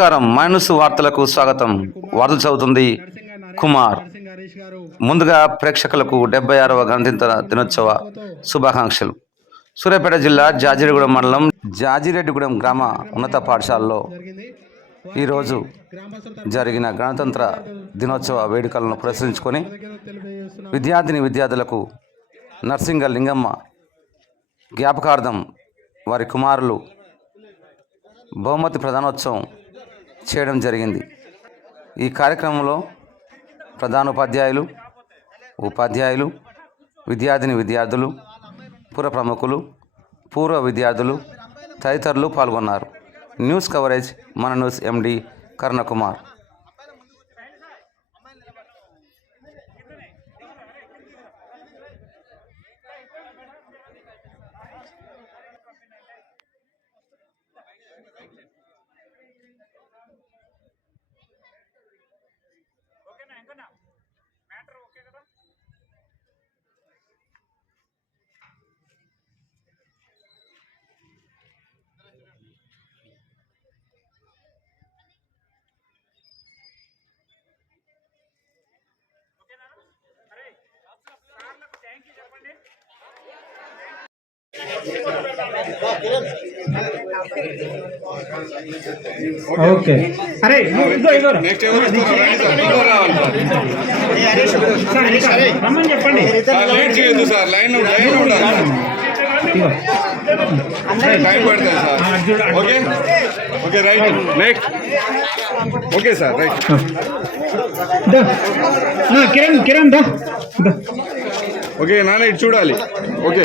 నమస్కారం. మైనస్ వార్తలకు స్వాగతం. వార్తలు చదువుతుంది కుమార్. ముందుగా ప్రేక్షకులకు 76వ గణతంత్ర దినోత్సవ శుభాకాంక్షలు. సూర్యాపేట జిల్లా జాజిరెడ్డిగూడెం మండలం జాజిరెడ్డిగూడెం గ్రామ ఉన్నత పాఠశాలలో ఈరోజు జరిగిన గణతంత్ర దినోత్సవ వేడుకలను పురస్కరించుకొని విద్యార్థులకు నర్సింగ లింగమ్మ జ్ఞాపకార్థం వారి కుమారులు బహుమతి ప్రధానోత్సవం చేయడం జరిగింది. ఈ కార్యక్రమంలో ఉపాధ్యాయులు, విద్యార్థులు, పూర్వ ప్రముఖులు, పూర్వ విద్యార్థులు తదితరులు పాల్గొన్నారు. న్యూస్ కవరేజ్ మన న్యూస్ ఎండి కరుణకుమార్. ఓకే అరే రమ్మని చెప్పండి. లేట్ చేయొద్దు సార్, లైన్ ఉండాలి, టైం పడుతుంది sir. Okay okay right, next. Okay sir right. Kiran దా. ఓకే నాన్న ఇటు చూడాలి. Okay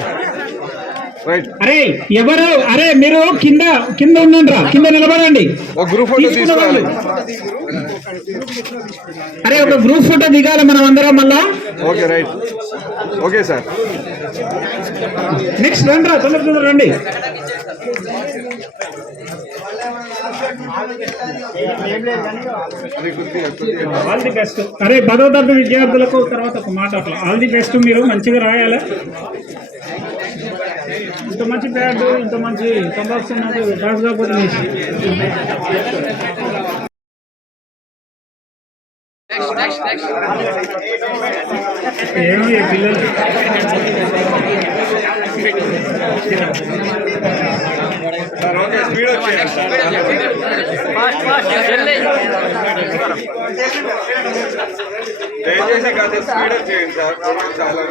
right. అరే ఎవరు, అరే మీరు కింద ఉండండి, కింద నిలబడండి. ఒక గ్రూప్ ఫోటో తీసుకోవాలి. అరే ఒక గ్రూప్ ఫోటో దిగాలి మనం అందరం మళ్ళా. Okay right. Okay sir next రండి, తొందర రండి. All the best. అరే 10వ తరగతి విద్యార్థులకు తర్వాత ఒక మాట, అట్లా ఆల్ ది బెస్ట్. మీరు మంచిగా రాయాలి. ఇంత మంచి ప్యాడ్, ఇంత మంచి కంపల్సరీ పాస్ కాకపోతే ఏమో పిల్లలకి దయచేసి కాదు స్పీడ్ చేయండి సార్. చాలా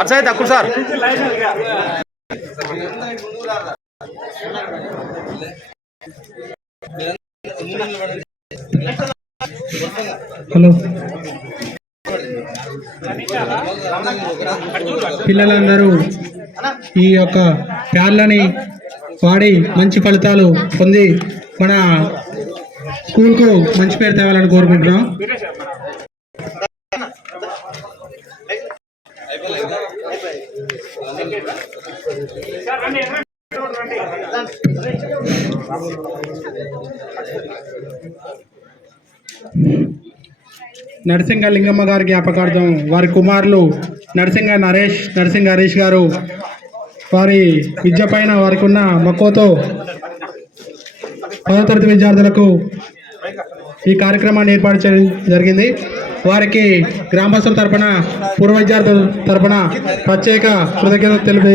అర్చయితే తక్కువ సార్. హలో పిల్లలందరూ ఈ యొక్క ప్యాడ్లని వాడి మంచి ఫలితాలు పొంది మన స్కూల్కు మంచి పేరు తేవాలని కోరుకుంటున్నాం. నరసింగ లింగమ్మ గారి జ్ఞాపకార్థం వారి కుమారులు నరసింగ నరేష్, నరసింగ హరీష్ గారు వారి విద్య పైన వారికి ఉన్న మక్కువతో 10వ తరగతి విద్యార్థులకు ఈ కార్యక్రమాన్ని ఏర్పాటు చేయడం జరిగింది. వారికి గ్రామస్తుల తరపున పూర్వ విద్యార్థుల తరపున ప్రత్యేక కృతజ్ఞతలు తెలిపే